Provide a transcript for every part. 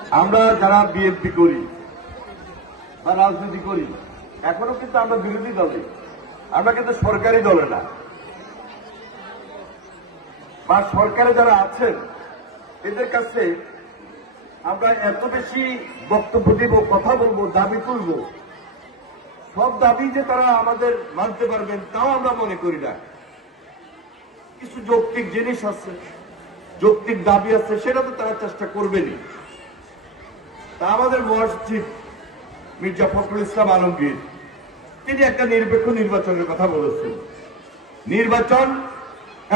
আমরা যারা বিএনপি করি বা রাজনীতি করি, এখনও কিন্তু আমরা বিরোধী দলে। আমরা কিন্তু সরকারি দলে না। বা সরকারে যারা আছেন, এদের কাছে আমরা এত বেশি বক্তব্য দিব, কথা বলব, দাবি তুলব। সব দাবি যে তারা আমাদের মানতে পারবেন, তাও আমরা মনে করি না। কিছু যৌক্তিক জিনিস আছে, যৌক্তিক দাবি আছে, সেটা তো তারা চেষ্টা করবেনই। তা আমাদের মহাসচিব মির্জা ফখরুল ইসলাম আলমগীর, তিনি একটা নিরপেক্ষ নির্বাচনের কথা বলেছেন। নির্বাচন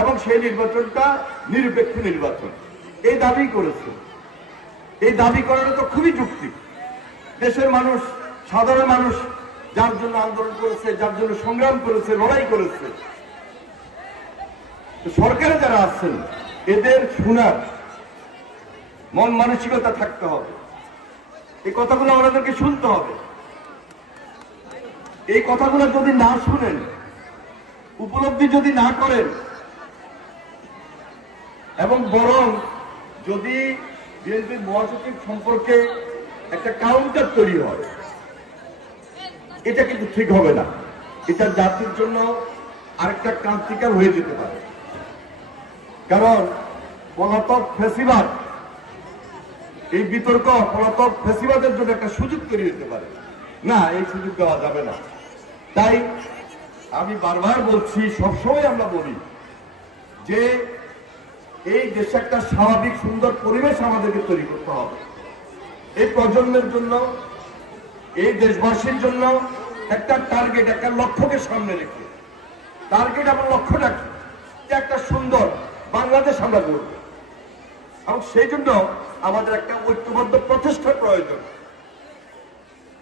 এবং সেই নির্বাচনটা নিরপেক্ষ নির্বাচন। এই দাবি করেছে এই দাবি করাটা তো খুবই যুক্তি। দেশের মানুষ, সাধারণ মানুষ যার জন্য আন্দোলন করেছে, যার জন্য সংগ্রাম করেছে, লড়াই করেছে। সরকারে যারা আছেন, এদের শোনার মন মানসিকতা থাকতে হবে। এই কথাগুলো আমাদেরকে শুনতে হবে। এই কথাগুলো যদি না শুনেন, উপলব্ধি যদি না করেন, এবং বরং যদি বিএনপির মহাসচিব সম্পর্কে একটা কাউন্টার তৈরি হয়, এটা কিন্তু ঠিক হবে না। এটা জাতির জন্য আরেকটা ক্রান্তিকার হয়ে যেতে পারে। কারণ পলাতক ফেসিবাদ এই বিতর্ক পলাতক ফেসিবাদের জন্য একটা সুযোগ তৈরি হতে পারে। না, এই সুযোগ দেওয়া যাবে না। তাই আমি বারবার বলছি, সবসময় আমরা বলি যে এই দেশে একটা স্বাভাবিক সুন্দর পরিবেশ আমাদেরকে তৈরি করতে হবে। এই প্রজন্মের জন্য, এই দেশবাসীর জন্য একটা টার্গেট একটা লক্ষ্যকে সামনে রেখে। টার্গেট আমার লক্ষ্য রাখি একটা সুন্দর বাংলাদেশ আমরা গড়ব। এবং সেই জন্য আমাদের একটা ঐক্যবদ্ধ প্রচেষ্টার প্রয়োজন।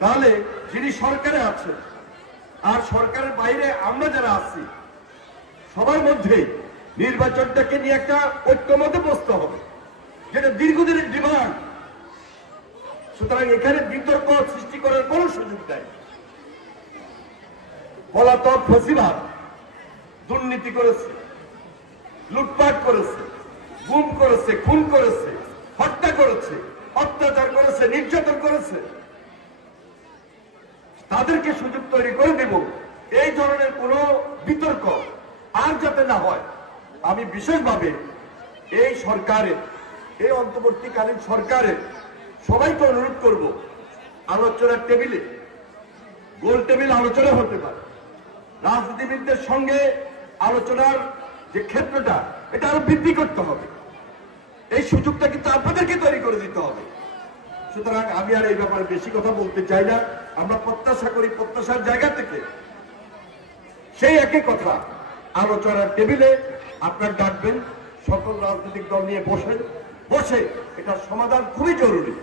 তাহলে যিনি সরকারে আছেন আর সরকারের বাইরে আমরা যারা আছি, সবার মধ্যে নির্বাচনটাকে নিয়ে একটা ঐক্যমতে বসতে হবে। যেটা দীর্ঘদিনের ডিমান্ড। সুতরাং এখানে বিতর্ক সৃষ্টি করার কোন সুযোগ নেই। পলাতক ফসিবাদ দুর্নীতি করেছে, লুটপাট করেছে গুম করেছে, খুন করেছে, হত্যা করেছে, অত্যাচার করেছে, নির্যাতন করেছে। তাদেরকে সুযোগ তৈরি করে দেব। এই ধরনের কোন বিতর্ক আর যাতে না হয়, আমি বিশেষভাবে এই সরকারের এই অন্তর্বর্তীকালীন সরকারের সবাইকে অনুরোধ করব, আলোচনার টেবিলে, গোল টেবিল আলোচনা হতে পারে। রাজনীতিবিদদের সঙ্গে আলোচনার যে ক্ষেত্রটা, এটা আরও বৃদ্ধি করতে হবে। এই সুযোগটা কিন্তু আপনাদেরকে তৈরি করে দিতে হবে। সুতরাং আমি আর এই ব্যাপারে বেশি কথা বলতে চাই না। আমরা প্রত্যাশা করি প্রত্যাশার জায়গা থেকে সেই একই কথা। আলোচনার টেবিলে আপনার ডাকবেন, সকল রাজনৈতিক দল নিয়ে বসেন। বসে এটা সমাধান খুবই জরুরি।